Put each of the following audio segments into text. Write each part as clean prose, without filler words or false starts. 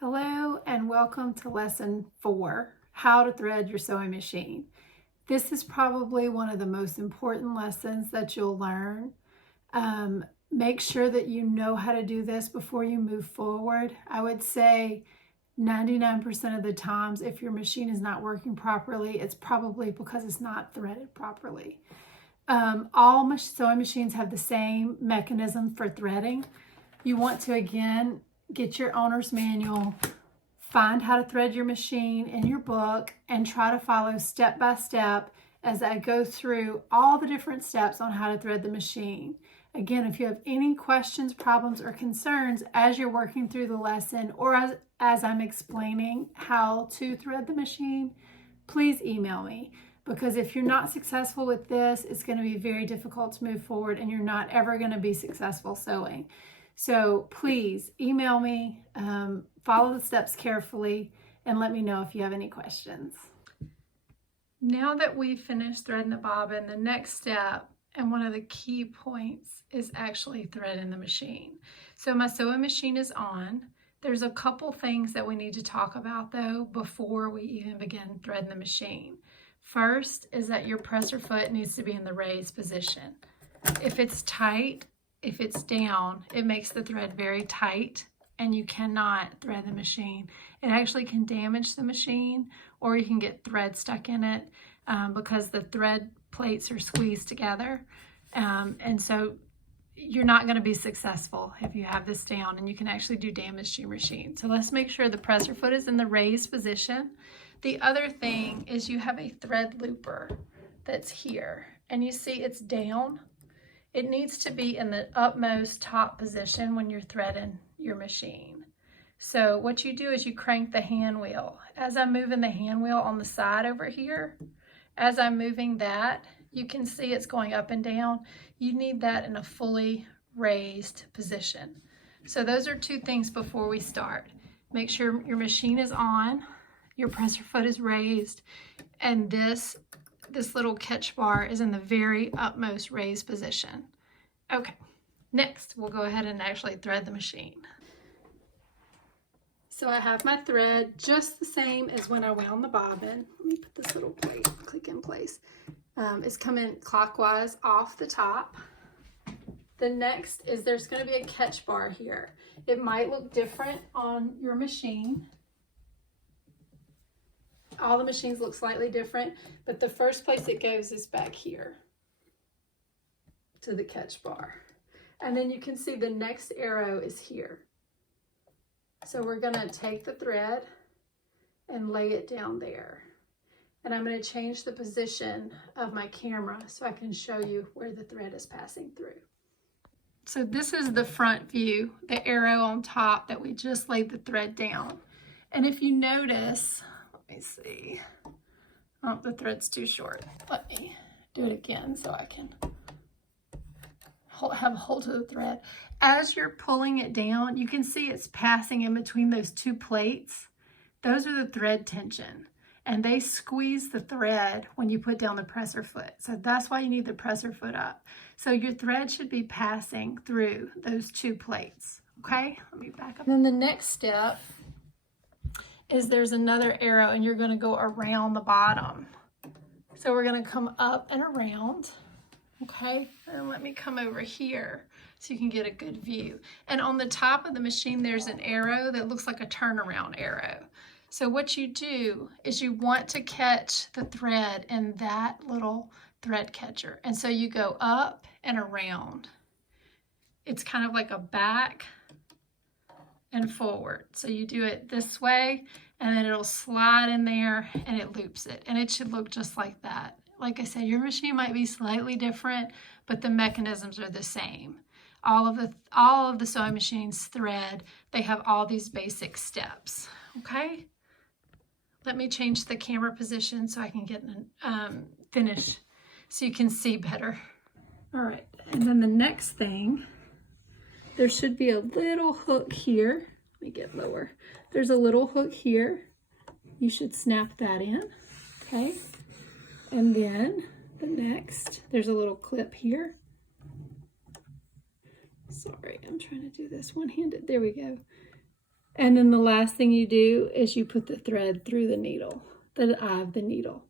Hello and welcome to lesson 4, how to thread your sewing machine. This is probably one of the most important lessons that you'll learn. Make sure that you know how to do this before you move forward. I would say 99% of the times if your machine is not working properly, it's probably because it's not threaded properly. All sewing machines have the same mechanism for threading. You want to, again, get your owner's manual, find how to thread your machine in your book, and try to follow step by step as I go through all the different steps on how to thread the machine. Again, if you have any questions, problems, or concerns as you're working through the lesson or as I'm explaining how to thread the machine, please email me. Because if you're not successful with this, it's going to be very difficult to move forward and you're not ever going to be successful sewing. So please email me, follow the steps carefully, and let me know if you have any questions. Now that we've finished threading the bobbin, the next step and one of the key points is actually threading the machine. So my sewing machine is on. There's a couple things that we need to talk about though before we even begin threading the machine. First is that your presser foot needs to be in the raised position. If it's tight, if it's down, it makes the thread very tight and you cannot thread the machine. It actually can damage the machine, or you can get thread stuck in it because the thread plates are squeezed together. And so you're not going to be successful if you have this down, and you can actually do damage to your machine. So let's make sure the presser foot is in the raised position. The other thing is you have a thread looper that's here, and you see it's down. It needs to be in the utmost top position when you're threading your machine. So what you do is you crank the hand wheel. As I'm moving the hand wheel on the side over here, as I'm moving that, you can see it's going up and down. You need that in a fully raised position. So those are two things before we start. Make sure your machine is on, your presser foot is raised, and this little catch bar is in the very utmost raised position. Okay, next we'll go ahead and actually thread the machine. So I have my thread just the same as when I wound the bobbin. Let me put this little plate, click in place. It's coming clockwise off the top. The next is there's going to be a catch bar here. It might look different on your machine. All the machines look slightly different, but the first place it goes is back here to the catch bar. And then you can see the next arrow is here. So we're going to take the thread and lay it down there. And I'm going to change the position of my camera so I can show you where the thread is passing through. So this is the front view, the arrow on top that we just laid the thread down. And if you notice, let me see. Oh, the thread's too short. Let me do it again so I can have a hold of the thread. As you're pulling it down, you can see it's passing in between those two plates. Those are the thread tension, and they squeeze the thread when you put down the presser foot. So that's why you need the presser foot up. So your thread should be passing through those two plates. Okay, let me back up. Then the next step is there's another arrow, and you're going to go around the bottom. So we're going to come up and around. Okay, and let me come over here so you can get a good view. And on the top of the machine, there's an arrow that looks like a turnaround arrow. So what you do is you want to catch the thread in that little thread catcher. And so you go up and around. It's kind of like a back and forward. So you do it this way, and then it'll slide in there and it loops it. And it should look just like that. Like I said, your machine might be slightly different, but the mechanisms are the same. All of the sewing machines thread, they have all these basic steps, okay? Let me change the camera position so I can get finish so you can see better. All right, and then the next thing, there should be a little hook here. Let me get lower. There's a little hook here. You should snap that in, okay? And then the next, there's a little clip here. Sorry, I'm trying to do this one-handed. There we go. And then the last thing you do is you put the thread through the needle, the eye of the needle.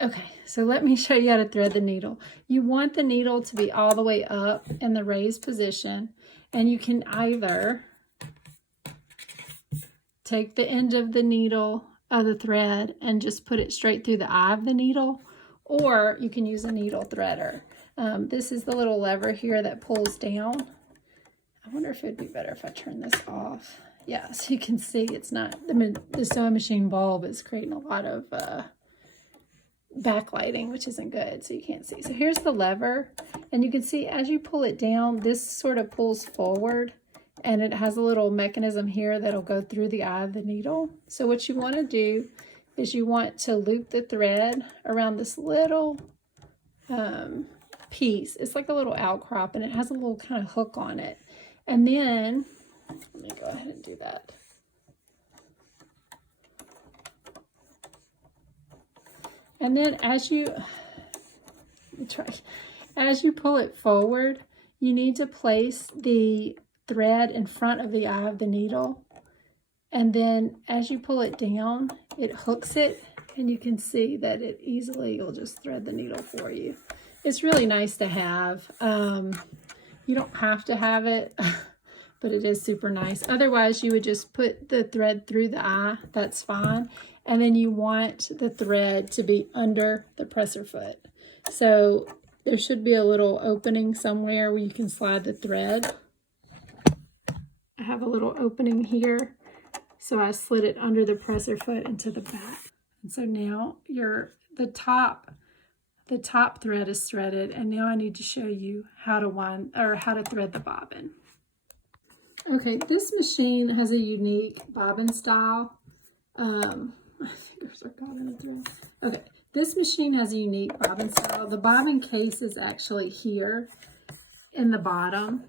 Okay, so let me show you how to thread the needle. You want the needle to be all the way up in the raised position, and you can either take the end of the needle of the thread and just put it straight through the eye of the needle, or you can use a needle threader. This is the little lever here that pulls down. I wonder if it'd be better if I turn this off. Yeah, so you can see it's not, the sewing machine bulb is creating a lot of backlighting, which isn't good, so you can't see. So here's the lever, and you can see as you pull it down, this sort of pulls forward, and it has a little mechanism here that'll go through the eye of the needle. So what you want to do is you want to loop the thread around this little piece. It's like a little outcrop, and it has a little kind of hook on it. And then, let me go ahead and do that. And then as you pull it forward, you need to place the thread in front of the eye of the needle. And then as you pull it down, it hooks it, and you can see that it easily will just thread the needle for you. It's really nice to have. You don't have to have it, but it is super nice. Otherwise, you would just put the thread through the eye. That's fine. And then you want the thread to be under the presser foot. So there should be a little opening somewhere where you can slide the thread. I have a little opening here, so I slid it under the presser foot into the back. And so now the top thread is threaded, and now I need to show you how to thread the bobbin. Okay, this machine has a unique bobbin style. My fingers are caught in the thread. Okay, this machine has a unique bobbin style. The bobbin case is actually here in the bottom,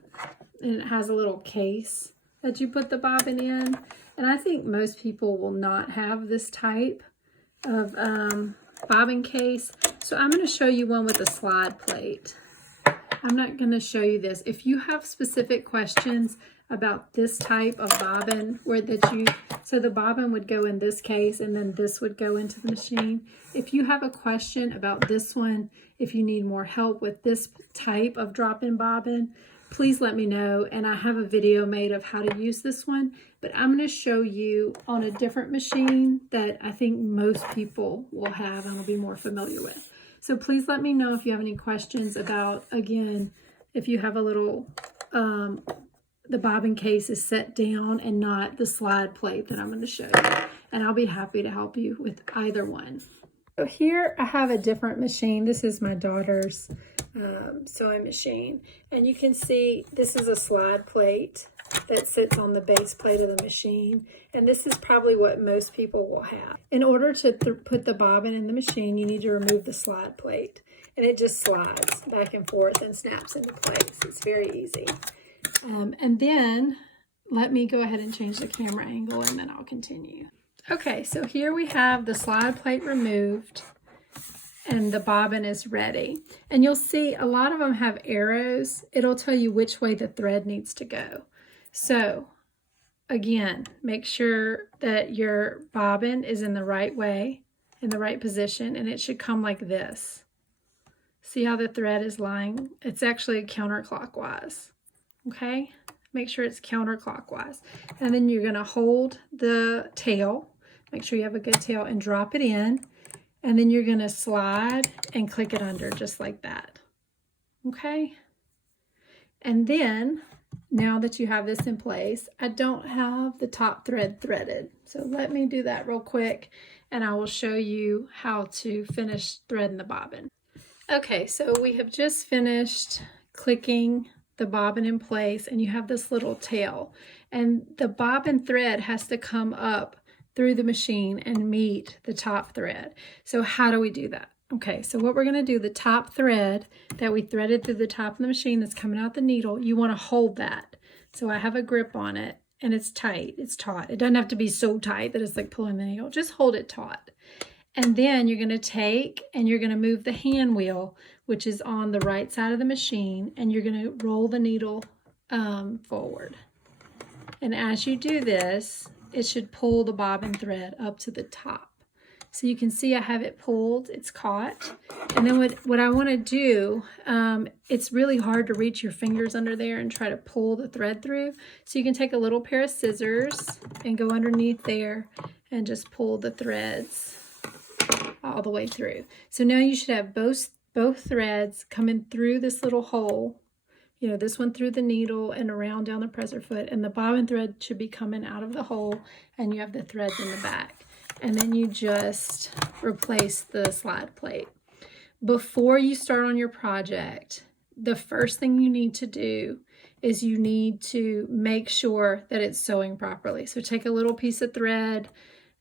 and it has a little case that you put the bobbin in. And I think most people will not have this type of bobbin case. So I'm going to show you one with a slide plate. I'm not going to show you this. If you have specific questions about this type of bobbin, so the bobbin would go in this case and then this would go into the machine. If you have a question about this one, if you need more help with this type of drop-in bobbin, please let me know, and I have a video made of how to use this one, but I'm going to show you on a different machine that I think most people will have and will be more familiar with. So please let me know if you have any questions about, again, if you have a little, the bobbin case is set down and not the slide plate that I'm going to show you, and I'll be happy to help you with either one. So here I have a different machine. This is my daughter's sewing machine, and you can see this is a slide plate that sits on the base plate of the machine, and this is probably what most people will have. In order to put the bobbin in the machine, you need to remove the slide plate, and it just slides back and forth and snaps into place. It's very easy. And then let me go ahead and change the camera angle, and then I'll continue. Okay, so here we have the slide plate removed, and the bobbin is ready. And you'll see a lot of them have arrows. It'll tell you which way the thread needs to go. So again, make sure that your bobbin is in the right way, in the right position, and it should come like this. See how the thread is lying? It's actually counterclockwise, okay? Make sure it's counterclockwise. And then you're gonna hold the tail, make sure you have a good tail, and drop it in. And then you're gonna slide and click it under just like that, okay? And then, now that you have this in place, I don't have the top thread threaded. So let me do that real quick, and I will show you how to finish threading the bobbin. Okay, so we have just finished clicking the bobbin in place, and you have this little tail, and the bobbin thread has to come up through the machine and meet the top thread. So how do we do that? Okay, so what we're going to do, the top thread that we threaded through the top of the machine that's coming out the needle, you want to hold that. So I have a grip on it, and it's tight, it's taut. It doesn't have to be so tight that it's like pulling the needle. Just hold it taut. And then you're going to take and you're going to move the hand wheel, which is on the right side of the machine, and you're going to roll the needle forward. And as you do this, it should pull the bobbin thread up to the top. So you can see I have it pulled, it's caught. And then what I want to do, it's really hard to reach your fingers under there and try to pull the thread through. So you can take a little pair of scissors and go underneath there and just pull the threads all the way through. So now you should have both threads coming through this little hole. You know, this one through the needle and around down the presser foot, and the bobbin thread should be coming out of the hole, and you have the threads in the back. And then you just replace the slide plate. Before you start on your project, the first thing you need to do is you need to make sure that it's sewing properly. So take a little piece of thread,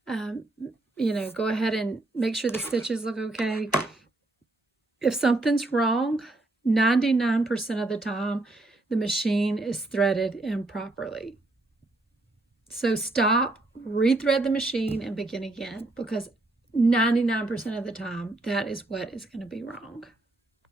you know, go ahead and make sure the stitches look okay. If something's wrong, 99% of the time, the machine is threaded improperly. So stop, rethread the machine, and begin again, because 99% of the time, that is what is going to be wrong.